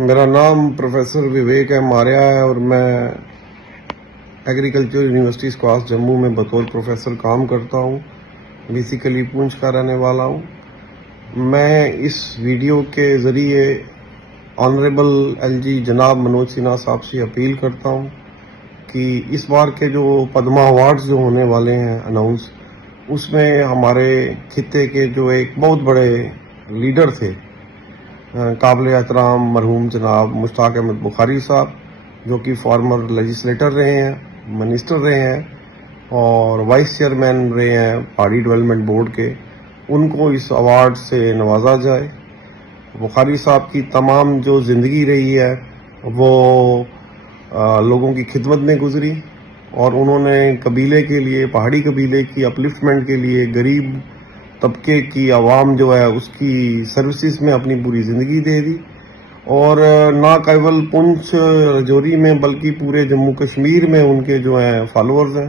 मेरा नाम प्रोफेसर विवेक है मारिया है और मैं एग्रीकल्चर यूनिवर्सिटी स्क्वास जम्मू में बतौर प्रोफेसर काम करता हूँ। बेसिकली पूंछ का रहने वाला हूँ। मैं इस वीडियो के ज़रिए ऑनरेबल एलजी जनाब मनोज सिन्हा साहब से अपील करता हूँ कि इस बार के जो पद्मा अवार्ड्स जो होने वाले हैं अनाउंस, उसमें हमारे खित्ते के जो एक बहुत बड़े लीडर थे, काबिल एहतराम मरहूम जनाब मुश्ताक अहमद बुखारी साहब, जो कि फॉर्मर लेजिस्लेटर रहे हैं, मिनिस्टर रहे हैं और वाइस चेयरमैन रहे हैं पहाड़ी डेवलपमेंट बोर्ड के, उनको इस अवार्ड से नवाजा जाए। बुखारी साहब की तमाम जो ज़िंदगी रही है वो लोगों की खिदमत में गुजरी और उन्होंने कबीले के लिए, पहाड़ी कबीले की अपलिफ्टमेंट के लिए, गरीब तबके की आवाम जो है उसकी सर्विसेज में अपनी पूरी ज़िंदगी दे दी। और ना केवल पुंछ रजौरी में बल्कि पूरे जम्मू कश्मीर में उनके जो हैं फॉलोअर्स हैं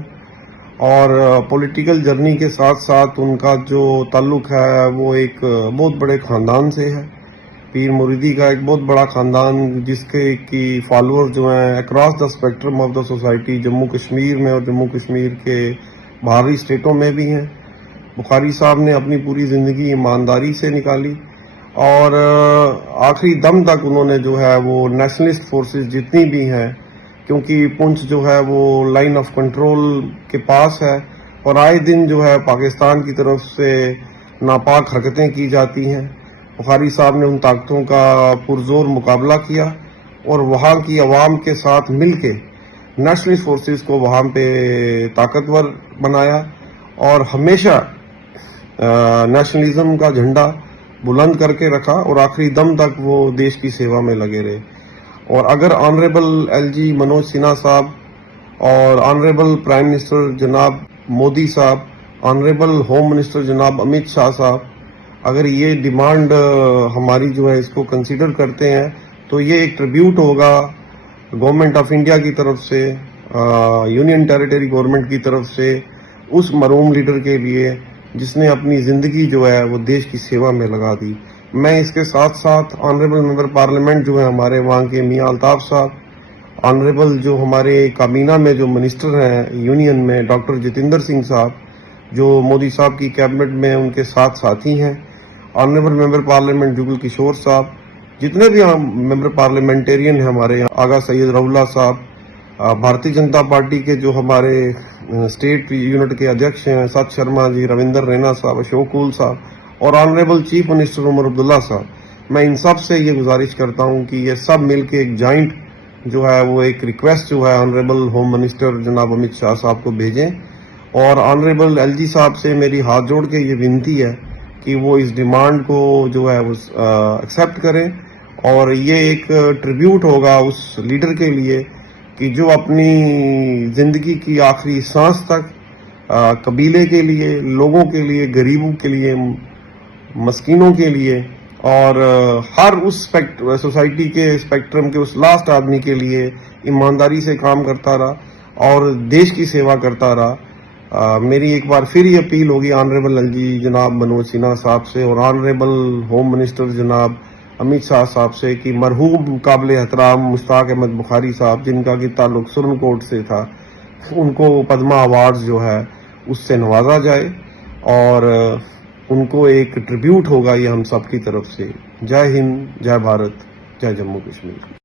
और पॉलिटिकल जर्नी के साथ साथ उनका जो ताल्लुक़ है वो एक बहुत बड़े ख़ानदान से है, पीर मुरीदी का एक बहुत बड़ा ख़ानदान, जिसके की फॉलोअर्स जो हैं across the spectrum of the society Jammu Kashmir में और जम्मू कश्मीर के बाहरी स्टेटों में भी हैं। बुखारी साहब ने अपनी पूरी ज़िंदगी ईमानदारी से निकाली और आखिरी दम तक उन्होंने जो है वो नेशनलिस्ट फोर्सेस जितनी भी हैं, क्योंकि पुंछ जो है वो लाइन ऑफ कंट्रोल के पास है और आए दिन जो है पाकिस्तान की तरफ से नापाक हरकतें की जाती हैं। बुखारी साहब ने उन ताकतों का पुरजोर मुकाबला किया और वहाँ की आवाम के साथ मिल के नेशनलिस्ट फोर्सेस को वहाँ पे ताकतवर बनाया और हमेशा नेशनलिज्म का झंडा बुलंद करके रखा और आखिरी दम तक वो देश की सेवा में लगे रहे। और अगर ऑनरेबल एलजी मनोज सिन्हा साहब और ऑनरेबल प्राइम मिनिस्टर जनाब मोदी साहब, ऑनरेबल होम मिनिस्टर जनाब अमित शाह साहब अगर ये डिमांड हमारी जो है इसको कंसीडर करते हैं तो ये एक ट्रिब्यूट होगा गवर्नमेंट ऑफ इंडिया की तरफ से, यूनियन टेरिटरी गवर्नमेंट की तरफ से उस मरहूम लीडर के लिए जिसने अपनी ज़िंदगी जो है वो देश की सेवा में लगा दी। मैं इसके साथ साथ ऑनरेबल मेंबर पार्लियामेंट जो है हमारे वहाँ के मियाँ अल्ताफ़ साहब, ऑनरेबल जो हमारे काबीना में जो मिनिस्टर हैं यूनियन में डॉक्टर जितेंद्र सिंह साहब, जो मोदी साहब की कैबिनेट में उनके साथ साथी हैं, honourable member parliament Jugal Kishore साहब, जितने भी मेंबर पार्लियामेंटेरियन हैं हमारे यहाँ, आगा सैयद रउला साहब, भारतीय जनता पार्टी के जो हमारे स्टेट यूनिट के अध्यक्ष हैं सत शर्मा जी, रविंदर रैना साहब, अशोक कूल साहब और honourable chief minister Omar Abdullah साहब, मैं इन सब से ये गुजारिश करता हूँ कि ये सब मिलके एक जॉइंट जो है वो एक रिक्वेस्ट जो है ऑनरेबल होम मिनिस्टर जनाब अमित शाह साहब को भेजें और ऑनरेबल एलजी साहब से मेरी हाथ जोड़ के ये विनती है कि वो इस डिमांड को जो है वो एक्सेप्ट करें और ये एक ट्रिब्यूट होगा उस लीडर के लिए कि जो अपनी ज़िंदगी की आखिरी सांस तक कबीले के लिए, लोगों के लिए, गरीबों के लिए, मस्कीनों के लिए और हर उस सोसाइटी के स्पेक्ट्रम के उस लास्ट आदमी के लिए ईमानदारी से काम करता रहा और देश की सेवा करता रहा। मेरी एक बार फिर ये अपील होगी ऑनरेबल एलजी जनाब मनोज सिन्हा साहब से और ऑनरेबल होम मिनिस्टर जनाब अमित शाह साहब से कि मरहूम काबिल एहतराम मुश्ताक अहमद बुखारी साहब, जिनका कि ताल्लुक सुरनकोट से था, उनको पद्मा अवार्ड्स जो है उससे नवाजा जाए और उनको एक ट्रिब्यूट होगा ये हम सब की तरफ से। जय हिंद, जय भारत, जय जम्मू कश्मीर।